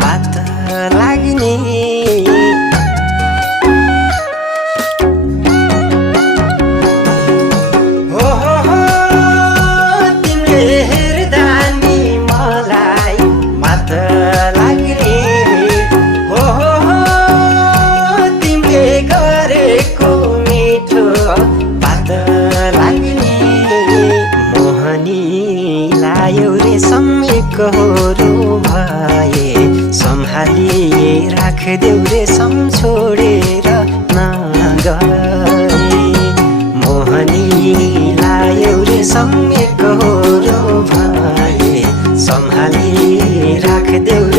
बात लाग्ने कहोरो भए सम्हालिए राखदेऊ रे छोडेर नगए मोहनी लायौ रे सम्मे कहोरो भए सम्हालिए राखदेऊ